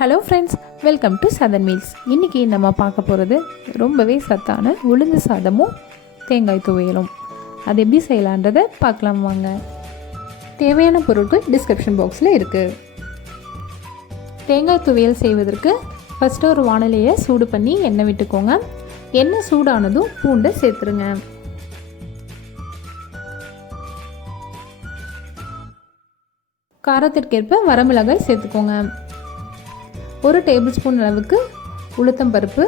Hello friends, welcome to Sathan meals. இன்றைக்கி நம்ம பார்க்க போகிறது ரொம்பவே சத்தான உளுந்து சாதமும் தேங்காய் துவையலும். அது எப்படி செய்யலான்றதை பார்க்கலாம் வாங்க. தேவையான பொருட்கள் டிஸ்கிரிப்ஷன் பாக்ஸில் இருக்குது. தேங்காய் துவையல் செய்வதற்கு ஃபஸ்ட்டு ஒரு வானிலையை சூடு பண்ணி எண்ணெய் விட்டுக்கோங்க. எண்ணெய் சூடானதும் பூண்டை சேர்த்துருங்க. காரத்திற்கேற்ப வரமிளகாய் சேர்த்துக்கோங்க. 1 டேபிள் ஸ்பூன் அளவுக்கு உளுத்தம் பருப்பு,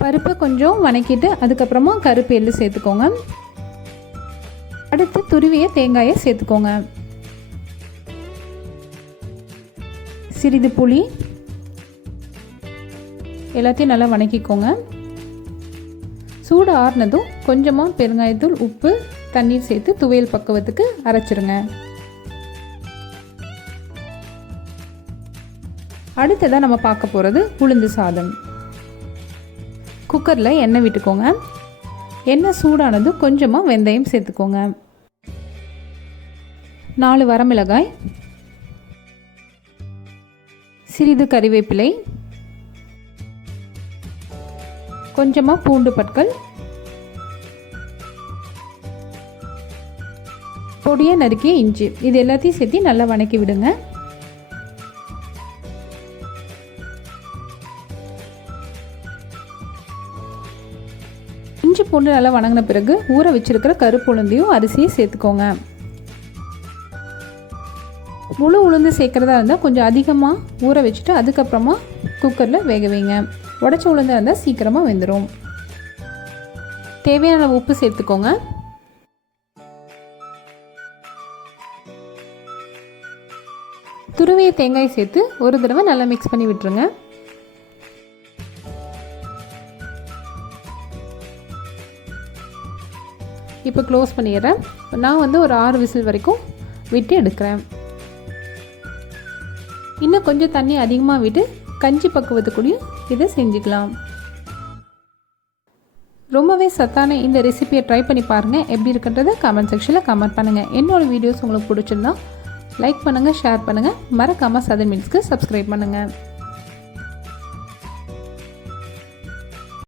பருப்பை கொஞ்சம் வணக்கிட்டு அதுக்கப்புறமா கருப்பு எள்ளு சேர்த்துக்கோங்க. அடுத்து துருவிய தேங்காயை சேர்த்துக்கோங்க. சிறிது புளி, எல்லாத்தையும் நல்லா வணக்கிக்கோங்க. சூடு ஆறுனதும் கொஞ்சமாக பெருங்காயத்தூள், உப்பு, தண்ணீர் சேர்த்து துவையல் பக்குவத்துக்கு அரைச்சிருங்க. அடுத்ததாக நம்ம பார்க்க போகிறது உளுந்து சாதம். குக்கரில் எண்ணெய் விட்டுக்கோங்க. எண்ணெய் சூடானதும் கொஞ்சமாக வெந்தயம் சேர்த்துக்கோங்க. 4 வரமிளகாய், சிறிது கறிவேப்பிலை, கொஞ்சமாக பூண்டு பற்கள், பொடியை நறுக்கிய இஞ்சி, இது எல்லாத்தையும் சேர்த்து நல்லா வணக்கி விடுங்க. இஞ்சி பூண்டு நல்லா வணங்கின பிறகு ஊற வச்சிருக்கிற கருப்பு உளுந்தையும் அரிசியும் சேர்த்துக்கோங்க. முழு உளுந்து சேர்க்குறதா இருந்தால் கொஞ்சம் அதிகமாக ஊற வச்சுட்டு அதுக்கப்புறமா குக்கரில் வேக வைங்க. உடச்ச உளுந்தாக இருந்தால் சீக்கிரமாக வெந்துடும். தேவையான உப்பு சேர்த்துக்கோங்க. துருவிய தேங்காய் சேர்த்து ஒரு தடவை நல்லா மிக்ஸ் பண்ணி விட்டுருங்க. இப்போ க்ளோஸ் பண்ணிடுறேன். நான் ஒரு 6 விசில் வரைக்கும் விட்டு எடுக்கிறேன். இன்னும் கொஞ்சம் தண்ணி அதிகமாக விட்டு கஞ்சி பக்குவத்துக்குள்ளேயும் இதை செஞ்சுக்கலாம். ரொம்பவே சத்தான இந்த ரெசிபியை ட்ரை பண்ணி பாருங்கள். எப்படி இருக்குன்றதை கமெண்ட் செக்ஷனில் கமெண்ட் பண்ணுங்கள். என்னோடய வீடியோஸ் உங்களுக்கு பிடிச்சிருந்தா லைக் பண்ணுங்கள், ஷேர் பண்ணுங்கள். மறக்காமல் சதன் மீல்ஸ்க்கு சப்ஸ்கிரைப் பண்ணுங்கள்.